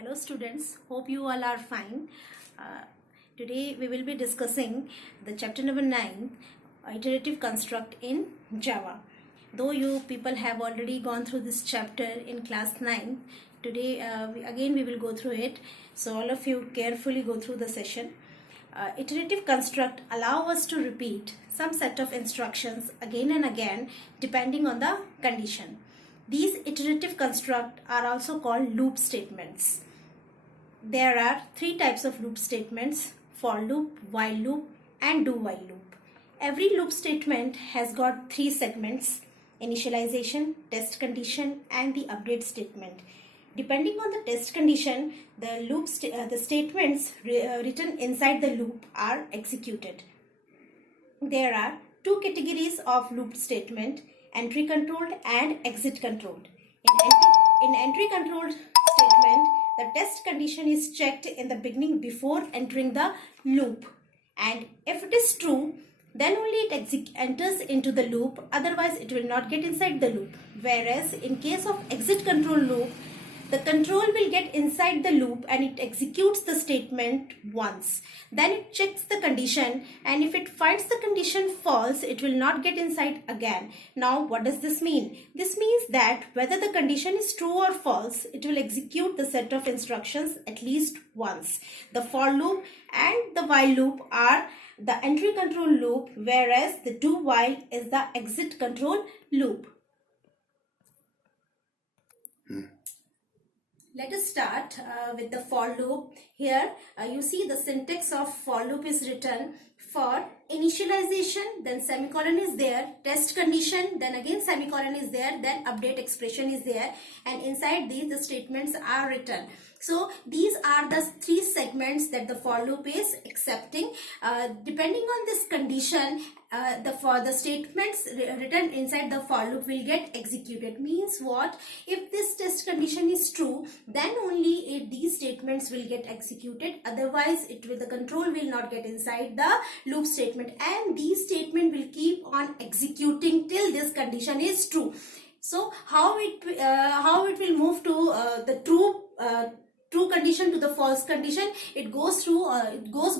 Hello students, hope you all are fine. Today we will be discussing the chapter number 9, iterative construct in Java. Though you people have already gone through this chapter in class 9, today we will go through it. So all of you carefully go through the session. Iterative construct allow us to repeat some set of instructions again and again depending on the condition. These iterative constructs are also called loop statements. There are three types of loop statements: for loop, while loop and do while loop. Every loop statement has got three segments: initialization, test condition and the update statement. Depending on the test condition, the statements written inside the loop are executed. There are two categories of loop statement: entry controlled and exit controlled. In entry controlled statement, the test condition is checked in the beginning before entering the loop, and if it is true, then only it enters into the loop, otherwise it will not get inside the loop. Whereas in case of exit control loop, the control will get inside the loop and it executes the statement once. Then it checks the condition, and if it finds the condition false, it will not get inside again. Now what does this mean? This means that whether the condition is true or false, it will execute the set of instructions at least once. The for loop and the while loop are the entry control loop, whereas the do while is the exit control loop. Let us start with the for loop. Here you see the syntax of for loop is written: for initialization, then semicolon is there, test condition, then again semicolon is there, then update expression is there, and inside these the statements are written. So these are the three segments that the for loop is accepting. Depending on this condition, the statements written inside the for loop will get executed. Means what? If this test condition is true, then only these statements will get executed. Otherwise, the control will not get inside the loop statement, and these statement will keep on executing till this condition is true. So how it will move to the true condition to the false condition? It goes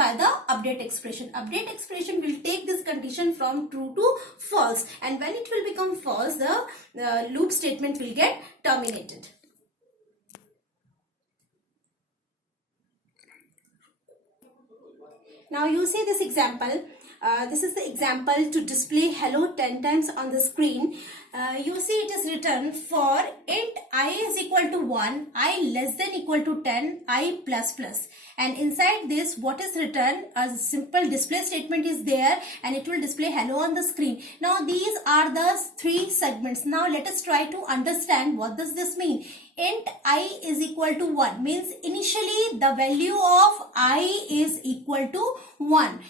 by the update expression. Update expression will take this condition from true to false, and when it will become false, the loop statement will get terminated. Now you see this example. This is the example to display hello 10 times on the screen. You see it is written: for int I is equal to 1, I less than equal to 10, I plus plus. And inside this, what is written? A simple display statement is there, and it will display hello on the screen. Now these are the three segments. Now let us try to understand what does this mean. Int I is equal to 1 means initially the value of I is equal to 1.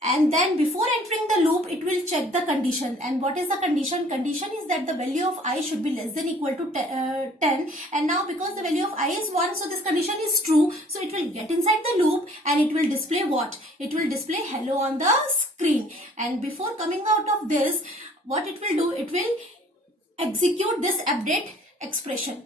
And then before entering the loop, it will check the condition. And what is the condition? Condition is that the value of I should be less than equal to 10. And now because the value of I is 1, so this condition is true. So it will get inside the loop and it will display what? It will display hello on the screen. And before coming out of this, what it will do? It will execute this update expression.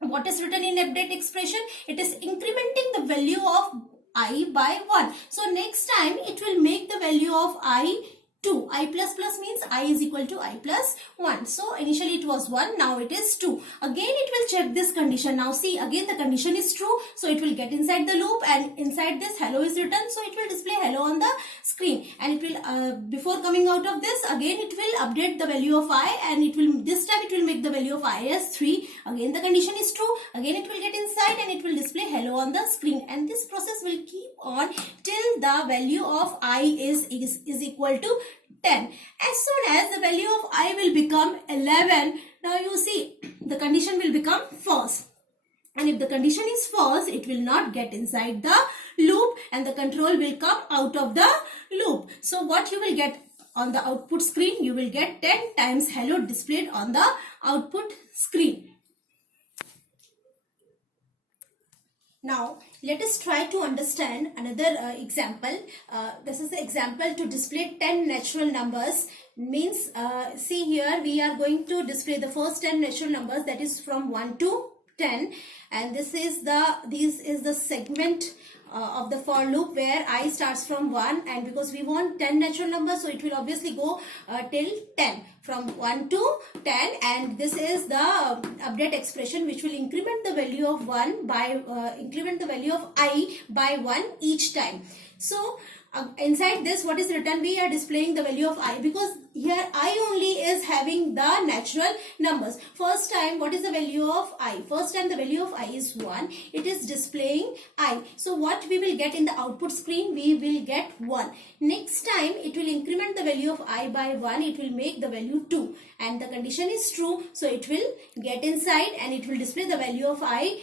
What is written in update expression? It is incrementing the value of I by 1. So next time it will make the value of I 2. I plus plus means I is equal to I plus 1. So initially it was 1, now it is 2. Again it will check this condition. Now see, again the condition is true, so it will get inside the loop, and inside this hello is written, so it will display hello on the screen. And it will before coming out of this, again it will update the value of I, and this time it will make the value of I as 3. Again the condition is true, again it will get inside and it will display hello on the screen, and this process will keep on till the value of I is equal to 10. As soon as the value of I will become 11, now you see the condition will become false. And if the condition is false, it will not get inside the loop and the control will come out of the loop. So what you will get on the output screen? You will get 10 times hello displayed on the output screen. Now let us try to understand another example. This is the example to display 10 natural numbers. Means see here we are going to display the first 10 natural numbers, that is from 1 to 10, and this is the segment of the for loop where I starts from 1, and because we want 10 natural numbers, so it will obviously go till 10, from 1 to 10, and this is the update expression which will increment the value of 1 by increment the value of I by 1 each time. So inside this, what is written? We are displaying the value of I, because here I only is having the natural numbers. First time, what is the value of I? First time the value of I is 1. It is displaying I. So what we will get in the output screen? We will get 1. Next time it will increment the value of I by 1. It will make the value 2. And the condition is true. So it will get inside and it will display the value of I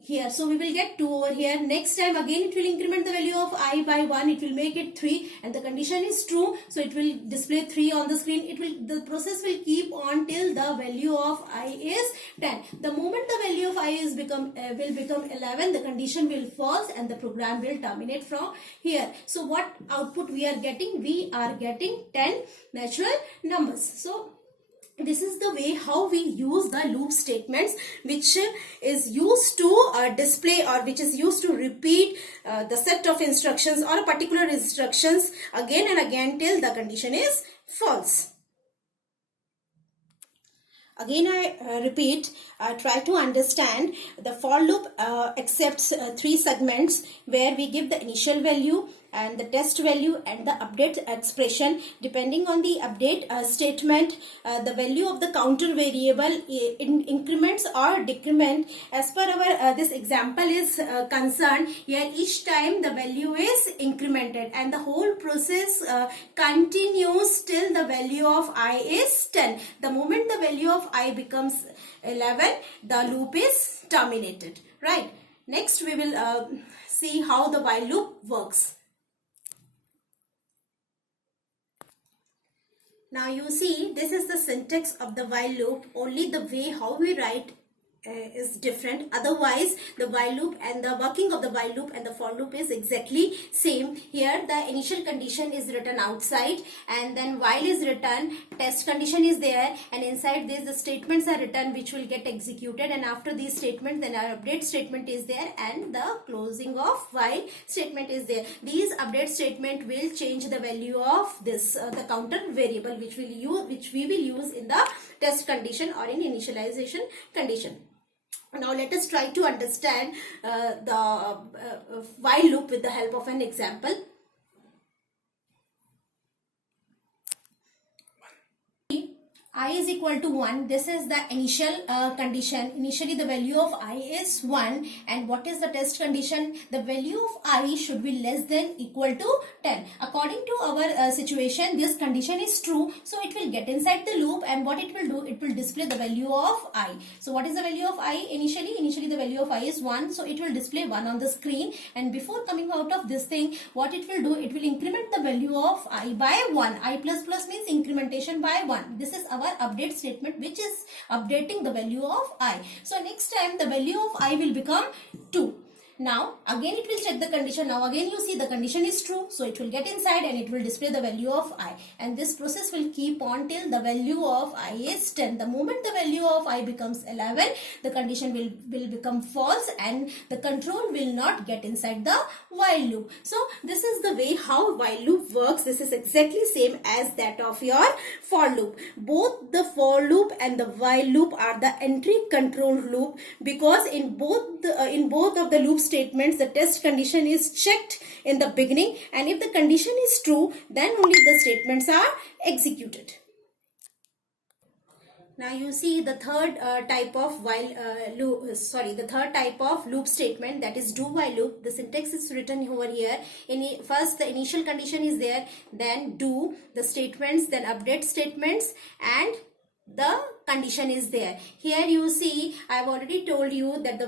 here. So we will get 2 over here. Next time again it will increment the value of I by 1. It will make it 3 and the condition is true. So it will display 3 on the screen. The process will keep on till the value of I is 10. The moment the value of I is will become 11, the condition will false and the program will terminate from here. So what output we are getting? We are getting 10 natural numbers. So this is the way how we use the loop statements, which is used to display, or which is used to repeat the set of instructions or a particular instructions again and again till the condition is false. Again I repeat, try to understand. The for loop accepts 3 segments where we give the initial value and the test value and the update expression. Depending on the update statement, the value of the counter variable increments or decrement as per our this example is concerned. Here each time the value is incremented and the whole process continues till the value of I is 10. The moment the value of I becomes 11, the loop is terminated, right? Next we will see how the while loop works. Now you see, this is the syntax of the while loop. Only the way how we write is different. Otherwise the while loop and the working of the while loop and the for loop is exactly same. Here the initial condition is written outside and then while is written, test condition is there, and inside this the statements are written which will get executed, and after these statements then our update statement is there and the closing of while statement is there. These update statement will change the value of this the counter variable which we will use in the test condition or in initialization condition. Now let us try to understand the while loop with the help of an example. I is equal to 1. This is the initial condition. Initially the value of I is 1, and what is the test condition? The value of I should be less than equal to 10. According to our situation, this condition is true, so it will get inside the loop, and what it will do, it will display the value of I. So what is the value of I initially? Initially the value of I is 1, so it will display 1 on the screen, and before coming out of this thing, what it will do, it will increment the value of I by 1. I plus plus means incrementation by 1. This is our update statement which is updating the value of I. So next time the value of I will become 2. Now again it will check the condition. Now again you see the condition is true, so it will get inside and it will display the value of I, and this process will keep on till the value of I is 10. The moment the value of I becomes 11, the condition will become false and the control will not get inside the while loop. So this is the way how while loop works. This is exactly same as that of your for loop. Both the for loop and the while loop are the entry control loop, because in both of the loop statements the test condition is checked in the beginning, and if the condition is true, then only the statements are executed. Now you see the third type of loop statement, that is do while loop. The syntax is written over here. First the initial condition is there, then do the statements, then update statements, and the condition is there. Here you see, I have already told you that the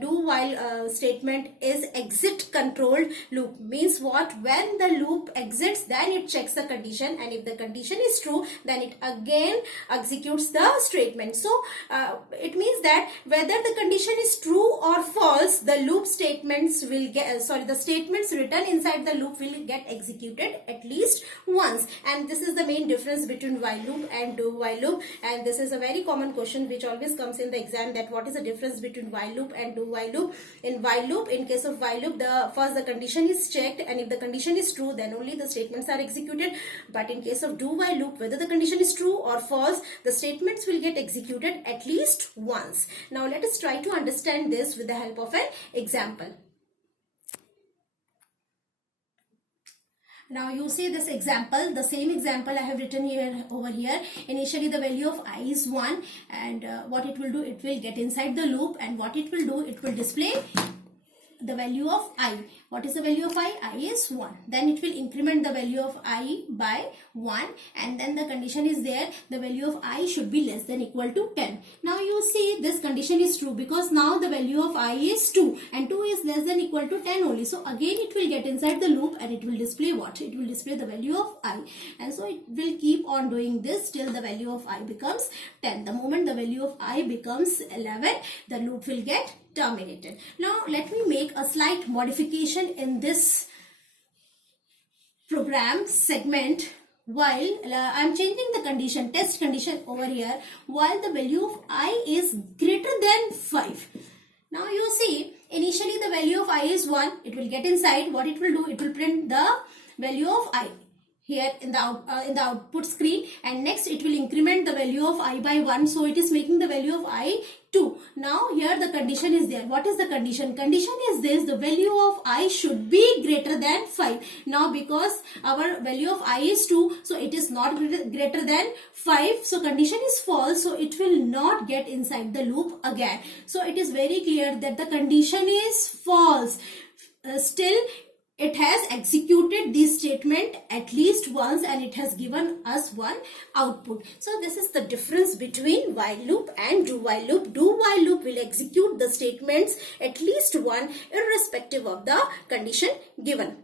do while statement is exit controlled loop. Means what? When the loop exits, then it checks the condition, and if the condition is true, then it again executes the statement. So it means that whether the condition is true or false, the loop statements will get the statements written inside the loop will get executed at least once. And this is the main difference between while loop and do while loop, and this is a very common question which always comes in the exam, that what is the difference between while loop and do while loop. In while loop, in case of while loop, the condition is checked, and if the condition is true, then only the statements are executed. But in case of do while loop, whether the condition is true or false, the statements will get executed at least once. Now let us try to understand this with the help of an example. Now you see this example, the same example I have written here over here. Initially the value of I is 1, and what it will do, it will get inside the loop, and what it will do, it will display the value of I. What is the value of I? I is 1. Then it will increment the value of I by 1, and then the condition is there, the value of I should be less than equal to 10. Now you see this condition is true, because now the value of I is 2, and 2 is less than equal to 10 only. So again it will get inside the loop, and it will display what? It will display the value of I, and so it will keep on doing this till the value of I becomes 10. The moment the value of I becomes 11, the loop will get terminated. Now let me make a slight modification in this program segment. While I am changing the condition, test condition over here, while the value of I is greater than 5. Now you see, initially the value of I is 1, it will get inside. What it will do, it will print the value of I here in the output screen, and next it will increment the value of I by 1, so it is making the value of I 2. Now here the condition is there. What is the condition? Condition is this: the value of I should be greater than 5. Now because our value of I is 2, so it is not greater than 5, so condition is false, so it will not get inside the loop again. So it is very clear that the condition is false. Still it has executed this statement at least once, and it has given us one output. So this is the difference between while loop and do while loop. Do while loop will execute the statements at least one, irrespective of the condition given.